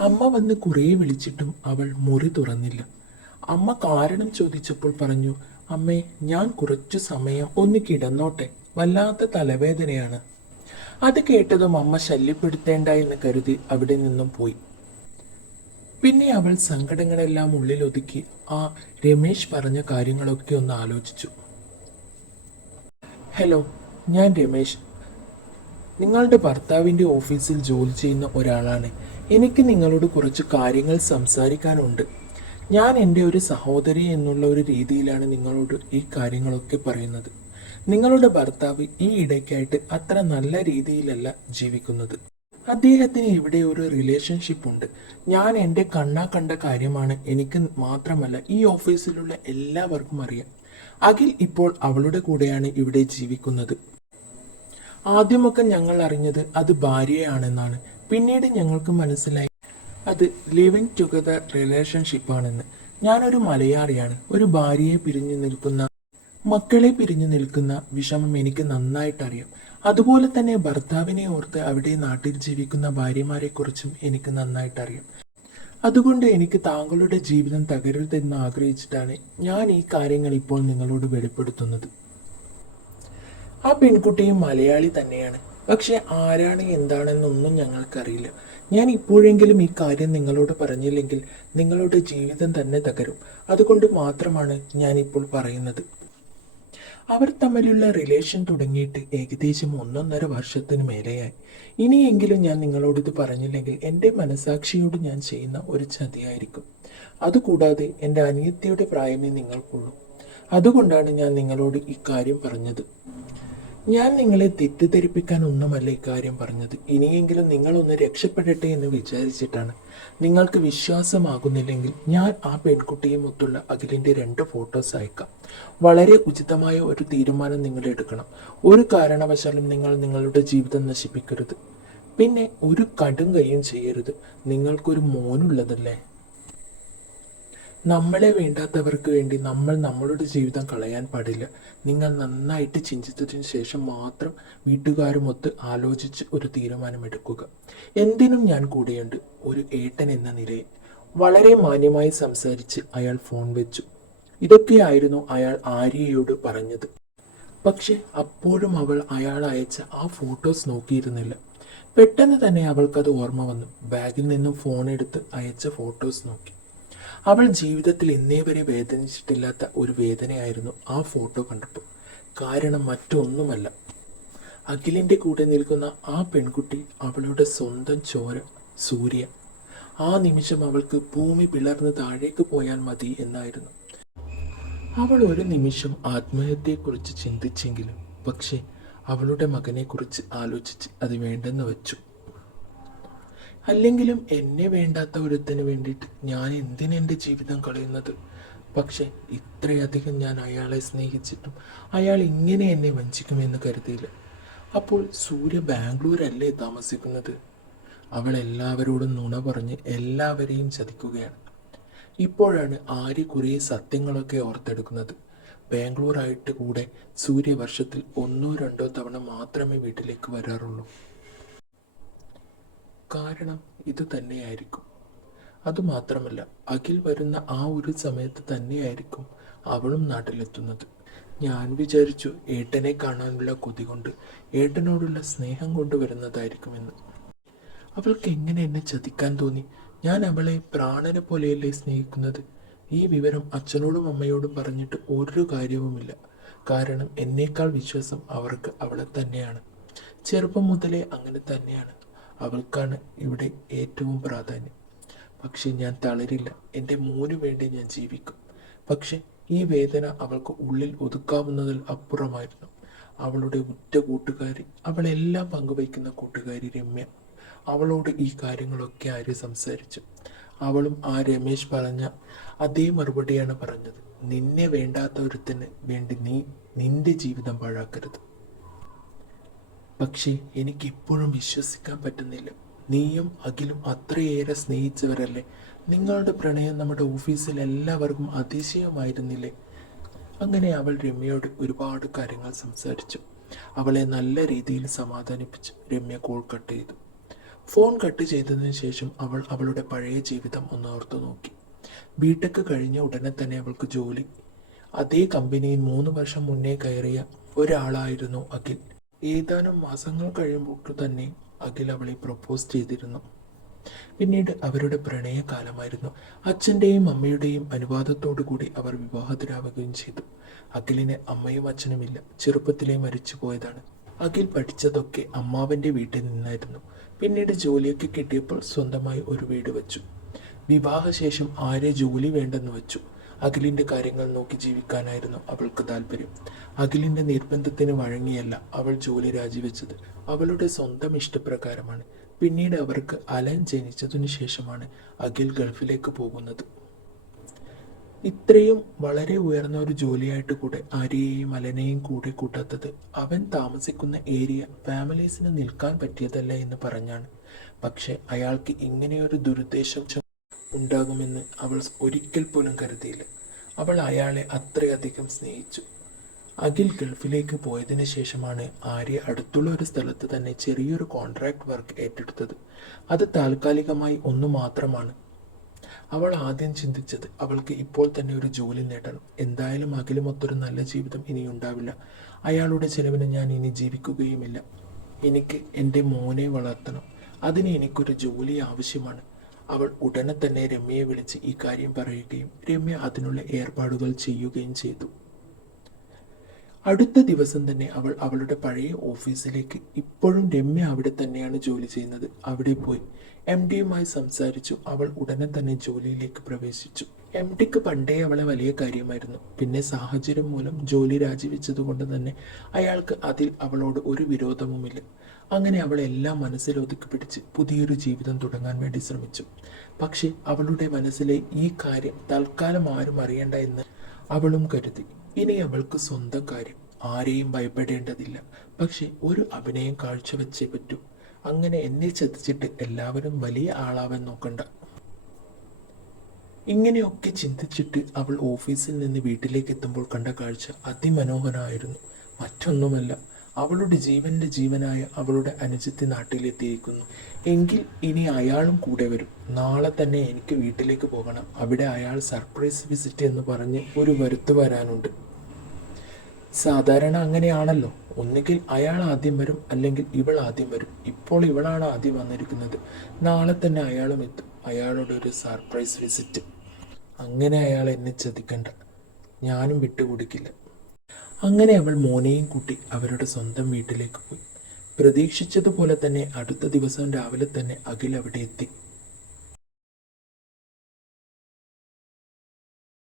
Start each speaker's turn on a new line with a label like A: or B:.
A: അമ്മ വന്ന് കുറേ വിളിച്ചിട്ടും അവൾ മുറി തുറന്നില്ല. അമ്മ കാരണം ചോദിച്ചപ്പോൾ പറഞ്ഞു അമ്മേ ഞാൻ കുറച്ചു സമയം ഒന്ന് കിടന്നോട്ടെ വല്ലാത്ത തലവേദനയാണ്. അത് കേട്ടതും അമ്മ ശല്യപ്പെടുത്തേണ്ട എന്ന് കരുതി അവിടെ നിന്നും പോയി. പിന്നെ അവൾ സങ്കടങ്ങളെല്ലാം ഉള്ളിൽ ഒതുക്കി ആ രമേശ് പറഞ്ഞ കാര്യങ്ങളൊക്കെ ഒന്ന് ആലോചിച്ചു. ഹലോ ഞാൻ രമേശ്. നിങ്ങളുടെ ഭർത്താവിന്റെ ഓഫീസിൽ ജോലി ചെയ്യുന്ന ഒരാളാണ്. എനിക്ക് നിങ്ങളോട് കുറച്ച് കാര്യങ്ങൾ സംസാരിക്കാനുണ്ട്. ഞാൻ എന്റെ ഒരു സഹോദരി എന്നുള്ള ഒരു രീതിയിലാണ് നിങ്ങളോട് ഈ കാര്യങ്ങളൊക്കെ പറയുന്നത്. നിങ്ങളുടെ ഭർത്താവ് ഈ ഇടയ്ക്കായിട്ട് അത്ര നല്ല രീതിയിലല്ല ജീവിക്കുന്നത്. അദ്ദേഹത്തിന് ഇവിടെ ഒരു റിലേഷൻഷിപ്പ് ഉണ്ട്. ഞാൻ എന്റെ കണ്ണാ കണ്ട കാര്യമാണ് എനിക്ക് മാത്രമല്ല ഈ ഓഫീസിലുള്ള എല്ലാവർക്കും അറിയാം. അഖിൽ ഇപ്പോൾ അവളുടെ കൂടെയാണ് ഇവിടെ ജീവിക്കുന്നത്. ആദ്യമൊക്കെ ഞങ്ങൾ അറിഞ്ഞത് അത് ഭാര്യയാണെന്നാണ്. പിന്നീട് ഞങ്ങൾക്ക് മനസ്സിലായി. അത് ലിവിങ് ടുഗദർ റിലേഷൻഷിപ്പ് ആണെന്ന്. ഞാനൊരു മലയാളിയാണ്. ഒരു ഭാര്യയെ പിരിഞ്ഞു നിൽക്കുന്ന മക്കളെ പിരിഞ്ഞു നിൽക്കുന്ന വിഷമം എനിക്ക് നന്നായിട്ടറിയാം. അതുപോലെ തന്നെ ഭർത്താവിനെ ഓർത്ത് അവിടെ നാട്ടിൽ ജീവിക്കുന്ന ഭാര്യമാരെക്കുറിച്ചും എനിക്ക് നന്നായിട്ടറിയാം. അതുകൊണ്ട് എനിക്ക് താങ്കളുടെ ജീവിതം തകരരുതെന്ന് ആഗ്രഹിച്ചിട്ടാണ് ഞാൻ ഈ കാര്യങ്ങൾ ഇപ്പോൾ നിങ്ങളോട് വെളിപ്പെടുത്തുന്നത്. ആ പെൺകുട്ടിയും മലയാളി തന്നെയാണ്. പക്ഷെ ആരാണ് എന്താണെന്നൊന്നും ഞങ്ങൾക്കറിയില്ല. ഞാൻ ഇപ്പോഴെങ്കിലും ഈ കാര്യം നിങ്ങളോട് പറഞ്ഞില്ലെങ്കിൽ നിങ്ങളുടെ ജീവിതം തന്നെ തകരും. അതുകൊണ്ട് മാത്രമാണ് ഞാൻ ഇപ്പോൾ പറയുന്നത്. അവർ തമ്മിലുള്ള റിലേഷൻ തുടങ്ങിയിട്ട് ഏകദേശം ഒന്നൊന്നര വർഷത്തിന് മേലെയായി. ഇനിയെങ്കിലും ഞാൻ നിങ്ങളോട് ഇത് പറഞ്ഞില്ലെങ്കിൽ എന്റെ മനസാക്ഷിയോട് ഞാൻ ചെയ്യുന്ന ഒരു ചതിയായിരിക്കും. അതുകൂടാതെ എന്റെ അനിയത്തിയുടെ പ്രായമേ നിങ്ങൾക്കുള്ളൂ. അതുകൊണ്ടാണ് ഞാൻ നിങ്ങളോട് ഇക്കാര്യം പറഞ്ഞത്. ഞാൻ നിങ്ങളെ തെറ്റിദ്ധരിപ്പിക്കാൻ ഒന്നുമല്ല ഇക്കാര്യം പറഞ്ഞത്. ഇനിയെങ്കിലും നിങ്ങളൊന്ന് രക്ഷപ്പെടട്ടെ എന്ന് വിചാരിച്ചിട്ടാണ്. നിങ്ങൾക്ക് വിശ്വാസമാകുന്നില്ലെങ്കിൽ ഞാൻ ആ പെൺകുട്ടിയും ഒത്തുള്ള അഖിലിന്റെ രണ്ട് ഫോട്ടോസ് അയക്കാം. വളരെ ഉചിതമായ ഒരു തീരുമാനം നിങ്ങൾ എടുക്കണം. ഒരു കാരണവശാലും നിങ്ങൾ നിങ്ങളുടെ ജീവിതം നശിപ്പിക്കരുത്. പിന്നെ ഒരു കടും കൈയും ചെയ്യരുത്. നിങ്ങൾക്കൊരു മോനുള്ളതല്ലേ? നമ്മളെ വേണ്ടാത്തവർക്ക് വേണ്ടി നമ്മൾ നമ്മളുടെ ജീവിതം കളയാൻ പാടില്ല. നിങ്ങൾ നന്നായിട്ട് ചിന്തിച്ചതിന് ശേഷം മാത്രം വീട്ടുകാരുമൊത്ത് ആലോചിച്ച് ഒരു തീരുമാനമെടുക്കുക. എന്തിനും ഞാൻ കൂടെയുണ്ട്. ഒരു ഏട്ടൻ എന്ന നിലയിൽ വളരെ മാന്യമായി സംസാരിച്ച് അയാൾ ഫോൺ വെച്ചു. ഇതൊക്കെയായിരുന്നു അയാൾ ആര്യയോട് പറഞ്ഞത്. പക്ഷെ അപ്പോഴും അവൾ അയാൾ അയച്ച ആ ഫോട്ടോസ് നോക്കിയിരുന്നില്ല. പെട്ടെന്ന് തന്നെ അവൾക്കത് ഓർമ്മ വന്നു. ബാഗിൽ നിന്നും ഫോൺ എടുത്ത് അയച്ച ഫോട്ടോസ് നോക്കി. അവൾ ജീവിതത്തിൽ ഇന്നേ വരെ വേദനിച്ചിട്ടില്ലാത്ത ഒരു വേദനയായിരുന്നു ആ ഫോട്ടോ കണ്ടപ്പോൾ. കാരണം മറ്റൊന്നുമല്ല. അഖിലിന്റെ കൂടെ നിൽക്കുന്ന ആ പെൺകുട്ടി അവളുടെ സ്വന്തം ചോര സൂര്യ. ആ നിമിഷം അവൾക്ക് ഭൂമി പിളർന്ന് താഴേക്ക് പോയാൽ മതി എന്നായിരുന്നു. അവൾ ഒരു നിമിഷം ആത്മഹത്യയെക്കുറിച്ച് ചിന്തിച്ചെങ്കിലും പക്ഷേ അവളുടെ മകനെക്കുറിച്ച് ആലോചിച്ച് അത് വേണ്ടെന്ന് വെച്ചു. അല്ലെങ്കിലും എന്നെ വേണ്ടാത്ത ഒരുത്തിന് വേണ്ടിയിട്ട് ഞാൻ എന്തിനെന്റെ ജീവിതം കളയുന്നത്? പക്ഷെ ഇത്രയധികം ഞാൻ അയാളെ സ്നേഹിച്ചിട്ടും അയാൾ ഇങ്ങനെ എന്നെ വഞ്ചിക്കുമെന്ന് കരുതിയില്ല. അപ്പോൾ സൂര്യ ബാംഗ്ലൂരല്ലേ താമസിക്കുന്നത്? അവൾ എല്ലാവരോടും നുണ പറഞ്ഞ് എല്ലാവരെയും ചതിക്കുകയാണ്. ഇപ്പോഴാണ് ആര്യ കുറേ സത്യങ്ങളൊക്കെ ഓർത്തെടുക്കുന്നത്. ബാംഗ്ലൂരായിട്ട് കൂടെ സൂര്യവർഷത്തിൽ ഒന്നോ രണ്ടോ തവണ മാത്രമേ വീട്ടിലേക്ക് വരാറുള്ളൂ. കാരണം ഇത് തന്നെയായിരിക്കും. അതുമാത്രമല്ല അഖിൽ വരുന്ന ആ ഒരു സമയത്ത് തന്നെയായിരിക്കും അവളും നാട്ടിലെത്തുന്നത്. ഞാൻ വിചാരിച്ചു ഏട്ടനെ കാണാനുള്ള കൊതി കൊണ്ട് ഏട്ടനോടുള്ള സ്നേഹം കൊണ്ട് വരുന്നതായിരിക്കുമെന്ന്. അവൾക്ക് എങ്ങനെ എന്നെ ചതിക്കാൻ തോന്നി? ഞാൻ അവളെ പ്രാണനെ പോലെയല്ലേ സ്നേഹിക്കുന്നത്? ഈ വിവരം അച്ഛനോടും അമ്മയോടും പറഞ്ഞിട്ട് ഒരു കാര്യവുമില്ല. കാരണം എന്നേക്കാൾ വിശ്വാസം അവർക്ക് അവളെ തന്നെയാണ്. ചെറുപ്പം മുതലേ അങ്ങനെ തന്നെയാണ്. അവൾക്കാണ് ഇവിടെ ഏറ്റവും പ്രാധാന്യം. പക്ഷെ ഞാൻ തളരില്ല. എന്റെ മോനു വേണ്ടി ഞാൻ ജീവിക്കും. പക്ഷെ ഈ വേദന അവൾക്ക് ഉള്ളിൽ ഒതുക്കാവുന്നതിൽ അപ്പുറമായിരുന്നു. അവളുടെ ഉറ്റ കൂട്ടുകാരി അവളെല്ലാം പങ്കുവയ്ക്കുന്ന കൂട്ടുകാരി രമ്യ. അവളോട് ഈ കാര്യങ്ങളൊക്കെ ആര്യ സംസാരിച്ചു? അവളും ആ രമേശ് പറഞ്ഞ അതേ മറുപടിയാണ് പറഞ്ഞത്. നിന്നെ വേണ്ടാത്ത ഒരുത്തിന് വേണ്ടി നീ നിന്റെ ജീവിതം പാഴാക്കരുത്. പക്ഷേ എനിക്കിപ്പോഴും വിശ്വസിക്കാൻ പറ്റുന്നില്ല. നീയും അഖിലും അത്രയേറെ സ്നേഹിച്ചവരല്ലേ? നിങ്ങളുടെ പ്രണയം നമ്മുടെ ഓഫീസിൽ എല്ലാവർക്കും അതിശയമായിരുന്നില്ലേ? അങ്ങനെ അവൾ രമ്യയോട് ഒരുപാട് കാര്യങ്ങൾ സംസാരിച്ചു. അവളെ നല്ല രീതിയിൽ സമാധാനിപ്പിച്ചു. രമ്യ കോൾ കട്ട് ചെയ്തു. ഫോൺ കട്ട് ചെയ്തതിനു ശേഷം അവൾ അവളുടെ പഴയ ജീവിതം ഒന്ന് ഓർത്തു നോക്കി. ബിടെക് കഴിഞ്ഞ ഉടനെ തന്നെ അവൾക്ക് ജോലി. അതേ കമ്പനിയിൽ മൂന്ന് വർഷം മുന്നേ കയറിയ ഒരാളായിരുന്നു അഖിൽ. ഏതാനും മാസങ്ങൾ കഴിയുമ്പോൾ തന്നെ അഖിൽ അവളെ പ്രപ്പോസ് ചെയ്തിരുന്നു. പിന്നീട് അവരുടെ പ്രണയകാലമായിരുന്നു അച്ഛന്റെയും അമ്മയുടെയും അനുവാദത്തോടു കൂടി അവർ വിവാഹത്തിലാവുകയും ചെയ്തു. അഖിലിന് അമ്മയും അച്ഛനുമില്ല ചെറുപ്പത്തിലെ മരിച്ചു പോയതാണ്. അഖിൽ പഠിച്ചതൊക്കെ അമ്മാവന്റെ വീട്ടിൽ നിന്നായിരുന്നു. പിന്നീട് ജോലിയൊക്കെ കിട്ടിയപ്പോൾ സ്വന്തമായി ഒരു വീട് വെച്ചു. വിവാഹശേഷം ആരെ ജോലി വേണ്ടെന്ന് വെച്ചു? അഖിലിന്റെ കാര്യങ്ങൾ നോക്കി ജീവിക്കാനായിരുന്നു അവൾക്ക് താല്പര്യം. അഖിലിന്റെ നിർബന്ധത്തിന് വഴങ്ങിയല്ല അവൾ ജോലി രാജിവെച്ചത്. അവളുടെ സ്വന്തം ഇഷ്ടപ്രകാരമാണ്. പിന്നീട് അവർക്ക് അലൻ ജനിച്ചതിനു ശേഷമാണ് അഖിൽ ഗൾഫിലേക്ക് പോകുന്നത്. ഇത്രയും വളരെ ഉയർന്ന ഒരു ജോലിയായിട്ട് കൂടെ ആര്യയെയും അലനെയും കൂടെ കൂട്ടാത്തത് അവൻ താമസിക്കുന്ന ഏരിയ ഫാമിലീസിന് നിൽക്കാൻ പറ്റിയതല്ല എന്ന് പറഞ്ഞാണ്. പക്ഷെ അയാൾക്ക് ഇങ്ങനെയൊരു ദുരുദ്ദേശം ഉണ്ടാകുമെന്ന് അവൾ ഒരിക്കൽ പോലും കരുതിയില്ല. അവൾ അയാളെ അത്രയധികം സ്നേഹിച്ചു. അഖിൽ ഗൾഫിലേക്ക് പോയതിനു ശേഷമാണ് ആര്യ അടുത്തുള്ള ഒരു സ്ഥലത്ത് തന്നെ ചെറിയൊരു കോൺട്രാക്ട് വർക്ക് ഏറ്റെടുത്തത്. അത് താൽക്കാലികമായി ഒന്നു മാത്രമാണ്. അവൾ ആദ്യം ചിന്തിച്ചത് അവൾക്ക് ഇപ്പോൾ തന്നെ ഒരു ജോലി നേടണം എന്തായാലും അഖിലുമൊത്തൊരു നല്ല ജീവിതം ഇനി ഉണ്ടാവില്ല. അയാളുടെ ചെലവിന് ഞാൻ ഇനി ജീവിക്കുകയുമില്ല. എനിക്ക് എന്റെ മോനെ വളർത്തണം. അതിന് എനിക്കൊരു ജോലി ആവശ്യമാണ്. അവൾ ഉടനെ തന്നെ രമ്യയെ വിളിച്ച് ഈ കാര്യം പറയുകയും രമ്യ അതിനുള്ള ഏർപ്പാടുകൾ ചെയ്യുകയും ചെയ്തു. അടുത്ത ദിവസം തന്നെ അവൾ അവളുടെ പഴയ ഓഫീസിലേക്ക് ഇപ്പോഴും രമ്യ അവിടെ തന്നെയാണ് ജോലി ചെയ്യുന്നത്. അവിടെ പോയി എം ഡിയുമായി സംസാരിച്ചു. അവൾ ഉടനെ തന്നെ ജോലിയിലേക്ക് പ്രവേശിച്ചു. എം ഡിക്ക് പണ്ടേ അവളെ വലിയ കാര്യമായിരുന്നു. പിന്നെ സാഹചര്യം മൂലം ജോലി രാജിവെച്ചതുകൊണ്ട് തന്നെ അയാൾക്ക് അതിൽ അവളോട് ഒരു വിരോധവുമില്ല. അങ്ങനെ അവൾ എല്ലാം മനസ്സിൽ ഒതുക്കി പിടിച്ച് പുതിയൊരു ജീവിതം തുടങ്ങാൻ വേണ്ടി ശ്രമിച്ചു. പക്ഷേ അവളുടെ മനസ്സിലെ ഈ കാര്യം തൽക്കാലം ആരും അറിയണ്ട എന്ന് അവളും കരുതി. ഇനി അവൾക്ക് സ്വന്തം കാര്യം ആരെയും ഭയപ്പെടേണ്ടതില്ല. പക്ഷെ ഒരു അഭിനയം കാഴ്ചവെച്ചേ പറ്റൂ. അങ്ങനെ എന്നെ ചതിച്ചിട്ട് എല്ലാവരും വലിയ ആളാവാൻ നോക്കണ്ട. ഇങ്ങനെയൊക്കെ ചിന്തിച്ചിട്ട് അവൾ ഓഫീസിൽ നിന്ന് വീട്ടിലേക്ക് എത്തുമ്പോൾ കണ്ട കാഴ്ച അതിമനോഹരമായിരുന്നു. മറ്റൊന്നുമല്ല. അവളുടെ ജീവന്റെ ജീവനായ അവളുടെ അനുജത്തി നാട്ടിലെത്തിയിരിക്കുന്നു. എങ്കിൽ ഇനി അയാളും കൂടെ വരും. നാളെ തന്നെ എനിക്ക് വീട്ടിലേക്ക് പോകണം. അവിടെ അയാൾ സർപ്രൈസ് വിസിറ്റ് എന്ന് പറഞ്ഞ് ഒരു വരുത്തു വരാനുണ്ട്. സാധാരണ അങ്ങനെയാണല്ലോ. ഒന്നുകിൽ അയാൾ ആദ്യം വരും അല്ലെങ്കിൽ ഇവൾ ആദ്യം വരും. ഇപ്പോൾ ഇവളാണ് ആദ്യം വന്നിരിക്കുന്നത്. നാളെ തന്നെ അയാളും എത്തും. അയാളുടെ ഒരു സർപ്രൈസ് വിസിറ്റ്. അങ്ങനെ അയാൾ എന്നെ ചതിക്കണ്ട. ഞാനും വിട്ടുകൊടുക്കില്ല. അങ്ങനെ അവൾ മോനെയും കൂട്ടി അവരുടെ സ്വന്തം വീട്ടിലേക്ക് പോയി. പ്രതീക്ഷിച്ചതുപോലെ തന്നെ അടുത്ത ദിവസം രാവിലെ തന്നെ അഖിൽ അവിടെ എത്തി.